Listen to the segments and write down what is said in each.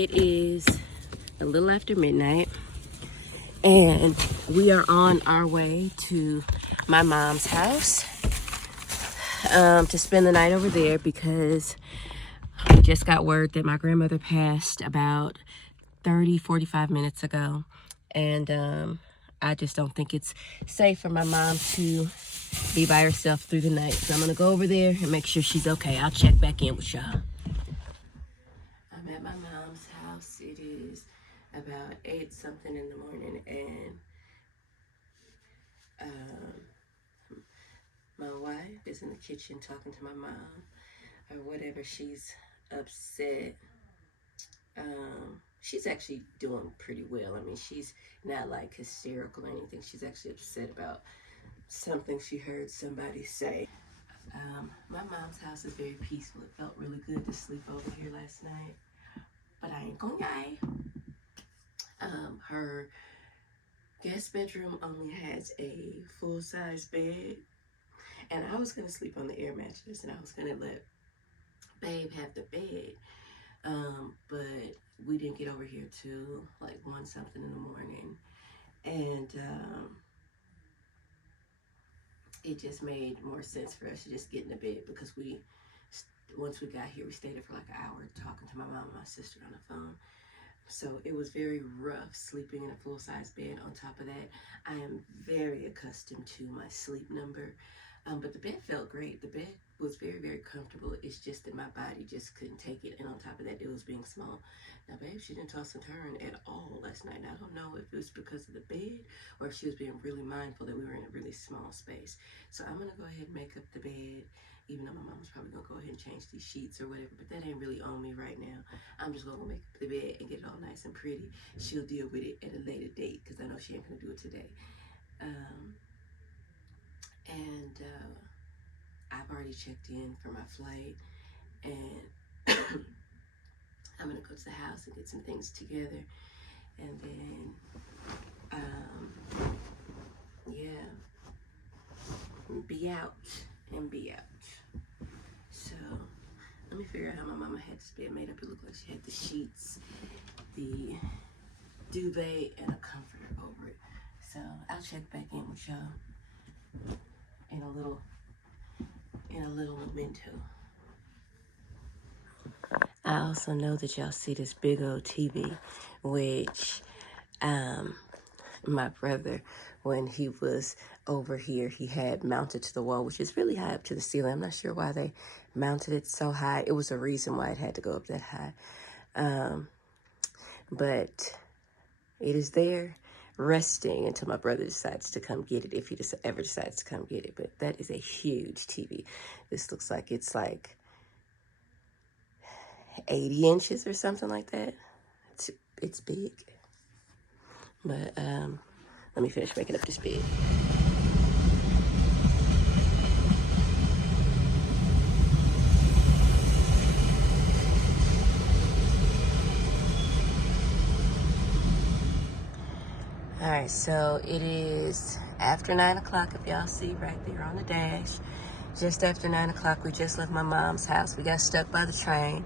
It is a little after midnight, and we are on our way to my mom's house to spend the night over there because we just got word that my grandmother passed about 45 minutes ago, and I just don't think it's safe for my mom to be by herself through the night. So I'm gonna go over there and make sure she's okay. I'll check back in with y'all. I'm at my mom's house. It is about 8 something in the morning, and my wife is in the kitchen talking to my mom or whatever. She's upset. She's actually doing pretty well. I mean, she's not like hysterical or anything. She's actually upset about something she heard somebody say. My mom's house is very peaceful. It felt really good to sleep over here last night, but I ain't gonna lie. Her guest bedroom only has a full-size bed, and I was gonna sleep on the air mattress, and I was gonna let Babe have the bed, but we didn't get over here till like 1 something in the morning, and it just made more sense for us to just get in the bed because once we got here, we stayed there for like an hour talking to my mom and my sister on the phone. So it was very rough sleeping in a full-size bed. On top of that, I am very accustomed to my sleep number. But the bed felt great. The bed was very, very comfortable. It's just that my body just couldn't take it. And on top of that, it was being small. Now, babe, she didn't toss and turn at all last night. I don't know if it was because of the bed or if she was being really mindful that we were in a really small space. So I'm going to go ahead and make up the bed, even though my mom's probably going to go ahead and change these sheets or whatever. But that ain't really on me right now. I'm just going to make up the bed and get it all nice and pretty. She'll deal with it at a later date because I know she ain't going to do it today. I've already checked in for my flight, and I'm gonna go to the house and get some things together, and then be out. So let me figure out how my mama had this bed made up. It looked like she had the sheets, the duvet, and a comforter over it. So I'll check back in with y'all in a little memento. I also know that y'all see this big old TV, which my brother, when he was over here, he had mounted to the wall, which is really high up to the ceiling. I'm not sure why they mounted it so high. It was a reason why it had to go up that high. But it is there resting until my brother decides to come get it, if he ever decides to come get it. But that is a huge TV. This looks like it's like 80 inches or something like that. It's big. But let me finish making up this bed. All right, so it is after 9 o'clock, if y'all see right there on the dash. Just after 9 o'clock, we just left my mom's house. We got stuck by the train.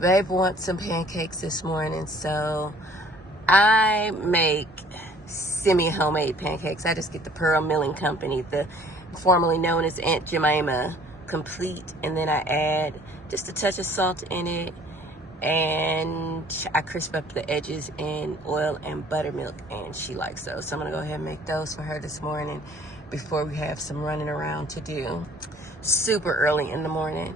Babe wants some pancakes this morning, so I make semi-homemade pancakes. I just get the Pearl Milling Company, the formerly known as Aunt Jemima Complete, and then I add just a touch of salt in it, and I crisp up the edges in oil and buttermilk, and she likes those. So I'm gonna go ahead and make those for her this morning before we have some running around to do. Super early in the morning.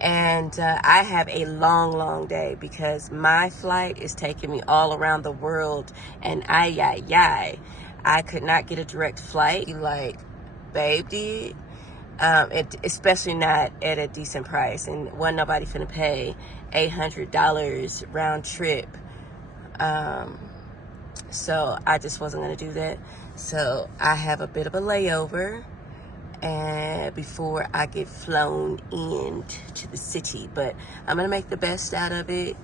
And I have a long day because my flight is taking me all around the world, and I could not get a direct flight like Babe did. Especially not at a decent price, and wasn't nobody finna pay $800 round trip. So I just wasn't gonna do that. So I have a bit of a layover and before I get flown into the city, but I'm gonna make the best out of it.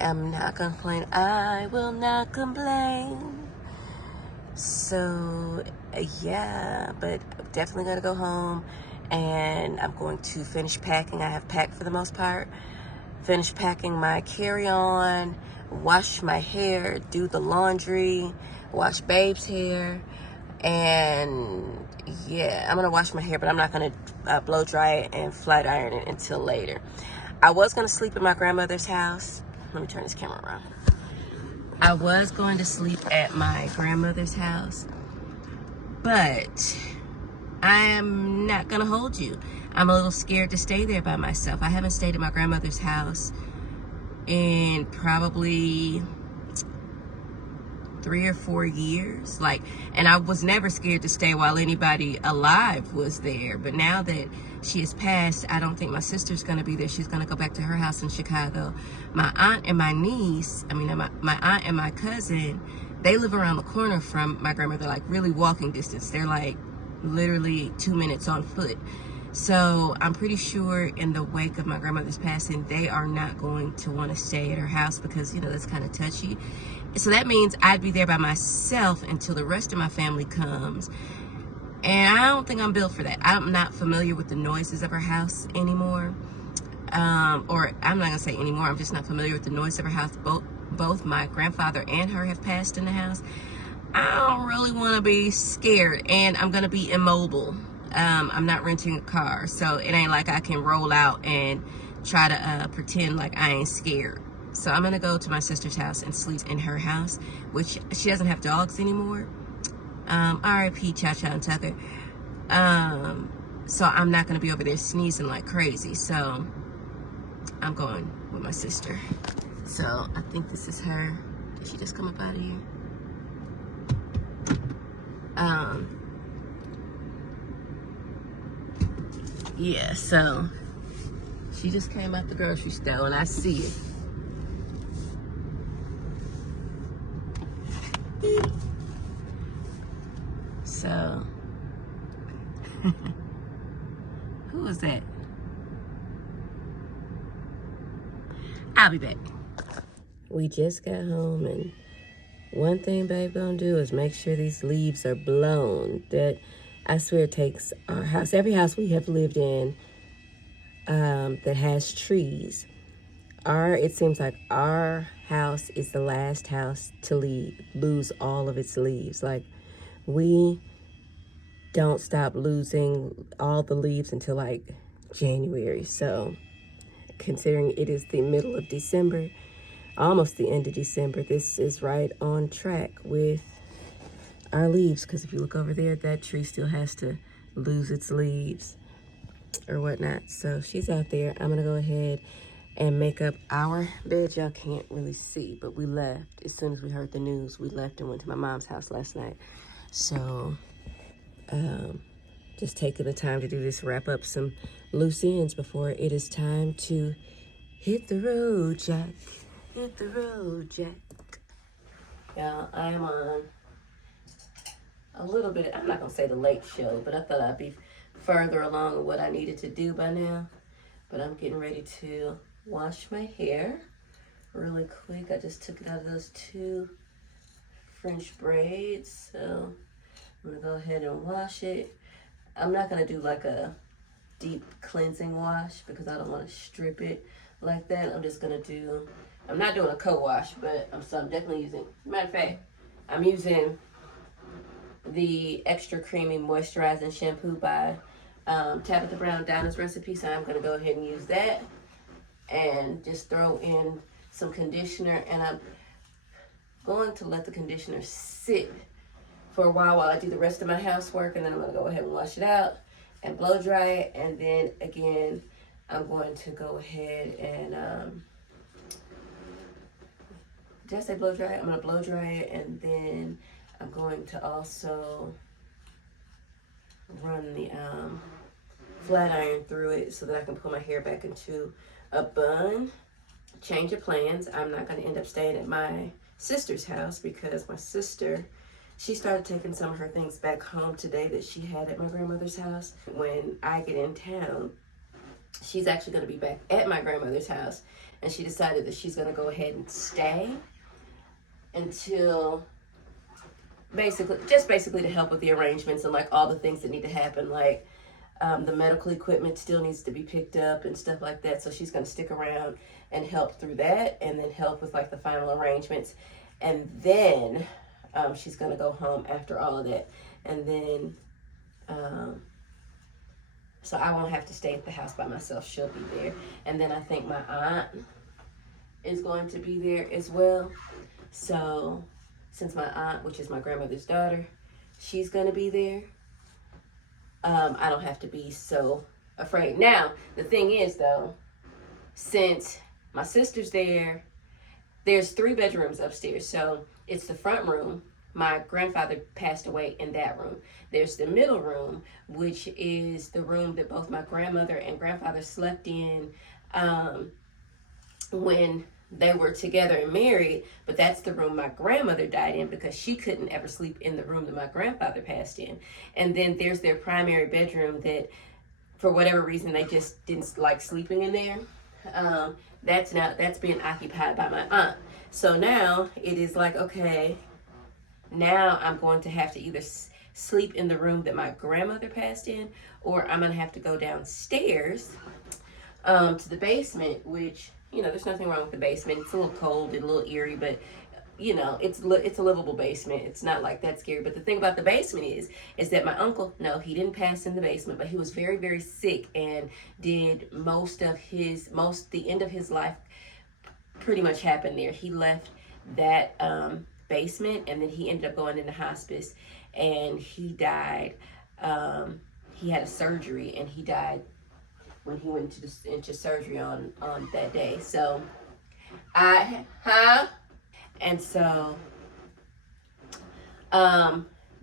I'm not gonna complain. I will not complain. So yeah, but definitely gonna go home, and I'm going to finish packing. I have packed for the most part. finish packing my carry-on, wash my hair, do the laundry, wash Babe's hair, and yeah, I'm gonna wash my hair, but I'm not gonna blow dry it and flat iron it until later. I was gonna sleep at my grandmother's house. Let me turn this camera around. I was going to sleep at my grandmother's house, but I am not gonna hold you. I'm a little scared to stay there by myself. I haven't stayed at my grandmother's house in probably 3 or 4 years. And I was never scared to stay while anybody alive was there. But now that she has passed, I don't think my sister's gonna be there. She's gonna go back to her house in Chicago. My aunt and my niece, my aunt and my cousin, they live around the corner from my grandmother, like really walking distance. They're like literally 2 minutes on foot. So I'm pretty sure in the wake of my grandmother's passing, they are not going to want to stay at her house because, you know, that's kind of touchy. So that means I'd be there by myself until the rest of my family comes. And I don't think I'm built for that. I'm not familiar with the noises of her house anymore. Or I'm not gonna say anymore, I'm just not familiar with the noise of her house. Both my grandfather and her have passed in the house. I don't really want to be scared, and I'm gonna be immobile. I'm not renting a car, so it ain't like I can roll out and try to pretend like I ain't scared. So I'm gonna go to my sister's house and sleep in her house, which she doesn't have dogs anymore. R.I.P. Cha-Cha and Tucker. So I'm not gonna be over there sneezing like crazy. So I'm going with my sister. So I think this is her. Did she just come up out of here? Yeah, so she just came out the grocery store and I see it. So, who is that? I'll be back. We just got home, and one thing Babe gonna do is make sure these leaves are blown. That, I swear, takes our house, every house we have lived in that has trees. It seems like our house is the last house to lose all of its leaves. Like, we don't stop losing all the leaves until like January. So considering it is the middle of December, almost the end of December, this is right on track with our leaves. Because if you look over there, that tree still has to lose its leaves or whatnot. So she's out there. I'm gonna go ahead and make up our bed. Y'all can't really see, but we left as soon as we heard the news. We left and went to my mom's house last night. So just taking the time to do this, wrap up some loose ends before it is time to hit the road, Jack. Hit the road, Jack. Y'all, I'm on a little bit, I'm not gonna say the late show, but I thought I'd be further along in what I needed to do by now. But I'm getting ready to wash my hair really quick. I just took it out of those 2 French braids. So I'm gonna go ahead and wash it. I'm not gonna do like a deep cleansing wash because I don't want to strip it like that. I'm just gonna do, I'm not doing a co-wash, but I'm definitely using, matter of fact, I'm using the extra creamy moisturizing shampoo by Tabitha Brown Dinah's Recipe. So I'm gonna go ahead and use that and just throw in some conditioner, and I'm going to let the conditioner sit for a while I do the rest of my housework, and then I'm gonna go ahead and wash it out and blow dry it. And then again, I'm going to go ahead and did I say blow dry it? I'm gonna blow dry it, and then I'm going to also run the flat iron through it so that I can put my hair back into a bun. Change of plans. I'm not gonna end up staying at my sister's house because my sister, she started taking some of her things back home today that she had at my grandmother's house. When I get in town, she's actually going to be back at my grandmother's house, and she decided that she's going to go ahead and stay until basically to help with the arrangements and like all the things that need to happen, like The medical equipment still needs to be picked up and stuff like that. So she's going to stick around and help through that, and then help with like the final arrangements. And then she's going to go home after all of that. And then, so I won't have to stay at the house by myself. She'll be there. And then I think my aunt is going to be there as well. So since my aunt, which is my grandmother's daughter, she's going to be there, I don't have to be so afraid. Now, the thing is, though, since my sister's there, there's 3 bedrooms upstairs. So it's the front room. My grandfather passed away in that room. There's the middle room, which is the room that both my grandmother and grandfather slept in when they were together and married, but that's the room my grandmother died in because she couldn't ever sleep in the room that my grandfather passed in. And then there's their primary bedroom that, for whatever reason, they just didn't like sleeping in there. That's being occupied by my aunt. So now it is like, okay, now I'm going to have to either sleep in the room that my grandmother passed in, or I'm going to have to go downstairs to the basement, which, you know, there's nothing wrong with the basement. It's a little cold and a little eerie, but, you know, it's a livable basement. It's not like that scary. But the thing about the basement is that my uncle, no, he didn't pass in the basement, but he was very, very sick and did the end of his life pretty much happened there. He left that basement, and then he ended up going into hospice, and he died. He had a surgery, and he died when he went into surgery on that day. So and so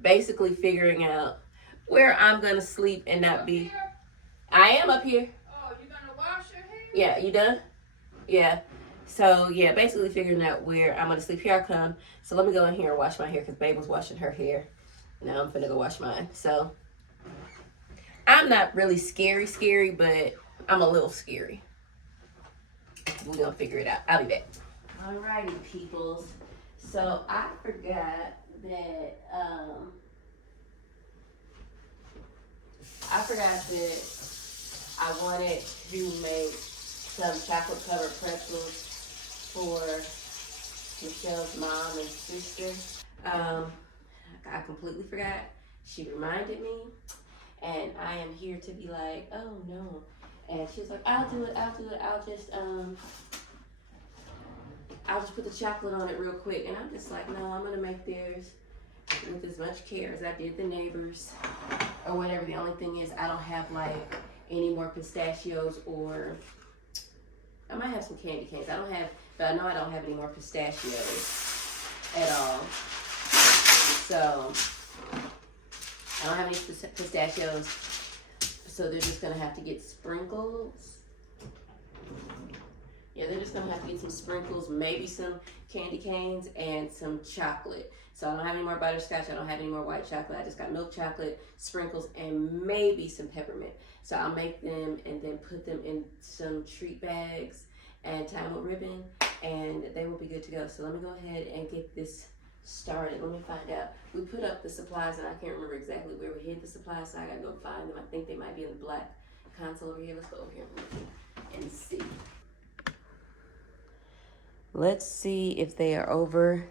basically figuring out where I'm gonna sleep and not be. I am up here. Oh, you gonna wash your hair? Yeah, you done? Yeah. So yeah, basically figuring out where I'm gonna sleep. Here I come. So let me go in here and wash my hair, because Babe was washing her hair. Now I'm finna go wash mine. So I'm not really scary, but I'm a little scary. We're gonna figure it out. I'll be back. Alrighty, peoples. So I forgot that I wanted to make some chocolate covered pretzels for Michelle's mom and sister. I completely forgot. She reminded me, and I am here to be like, oh no. And she's like, I'll do it. I'll just put the chocolate on it real quick. And I'm just like, no, I'm gonna make theirs with as much care as I did the neighbors or whatever. The only thing is I don't have like any more pistachios, or I might have some candy canes. But I know I don't have any more pistachios at all. So I don't have any pistachios. So they're just gonna have to get sprinkles. Yeah, they're just gonna have to get some sprinkles, maybe some candy canes, and some chocolate. So I don't have any more butterscotch, I don't have any more white chocolate. I just got milk chocolate, sprinkles, and maybe some peppermint. So I'll make them and then put them in some treat bags and tie them with ribbon, and they will be good to go. So let me go ahead and get this started. Let me find out. We put up the supplies, and I can't remember exactly where we hid the supplies, so I gotta go find them. I think they might be in the black console over here. Let's go over here and see. Let's see if they are over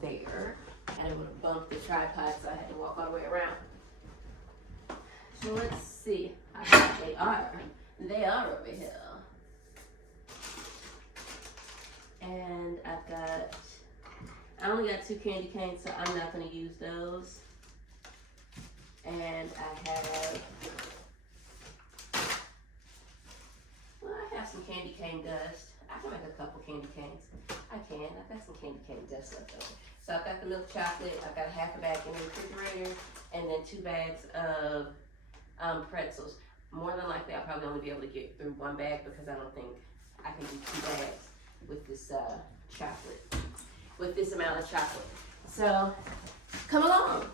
there. I didn't want to bump the tripod, so I had to walk all the way around. So let's see. I think they are. They are over here. And I only got 2 candy canes, so I'm not going to use those. And I have some candy cane dust. I can make a couple candy canes. I've got some candy cane dust left over. So I've got the milk chocolate. I've got half a bag in the refrigerator, and then 2 bags of pretzels. More than likely, I'll probably only be able to get through 1 bag, because I don't think I can do 2 bags with this chocolate, with this amount of chocolate. So come along.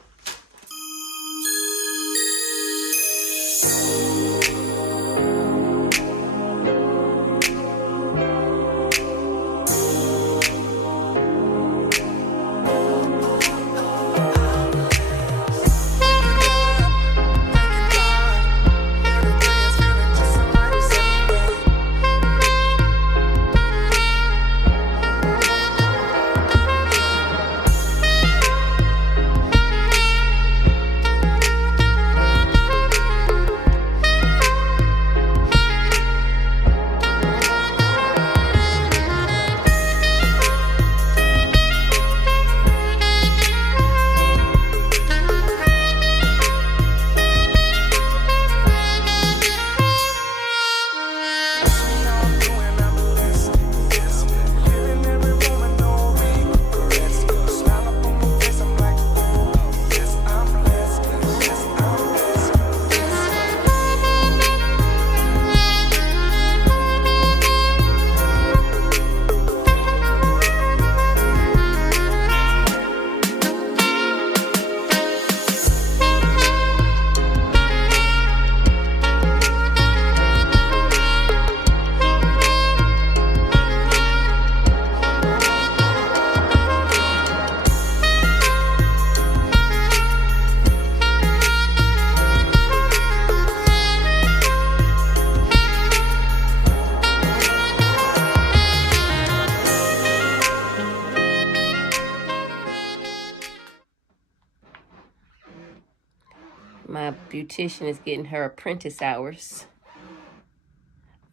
Beautician is getting her apprentice hours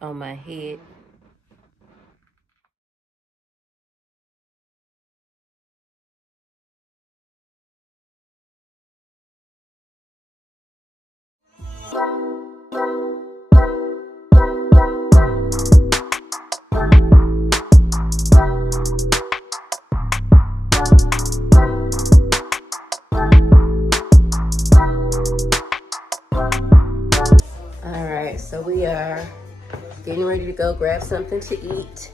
on my head. All right, so we are getting ready to go grab something to eat.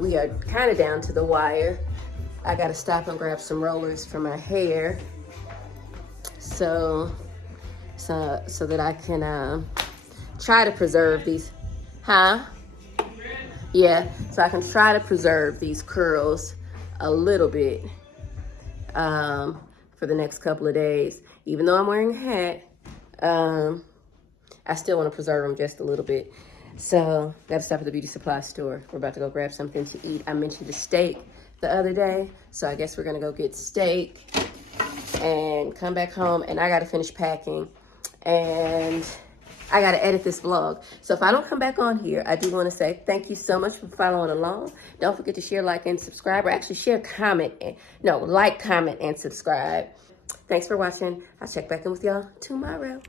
We are kind of down to the wire. I gotta stop and grab some rollers for my hair, so that I can try to preserve these. Huh? Yeah, so I can try to preserve these curls a little bit for the next couple of days. Even though I'm wearing a hat, I still want to preserve them just a little bit. So, gotta stop at the beauty supply store. We're about to go grab something to eat. I mentioned a steak the other day, so I guess we're gonna go get steak and come back home, and I gotta finish packing, and I gotta edit this vlog. So if I don't come back on here, I do wanna say thank you so much for following along. Don't forget to share, like, and subscribe, or actually share, comment, like, comment, and subscribe. Thanks for watching. I'll check back in with y'all tomorrow.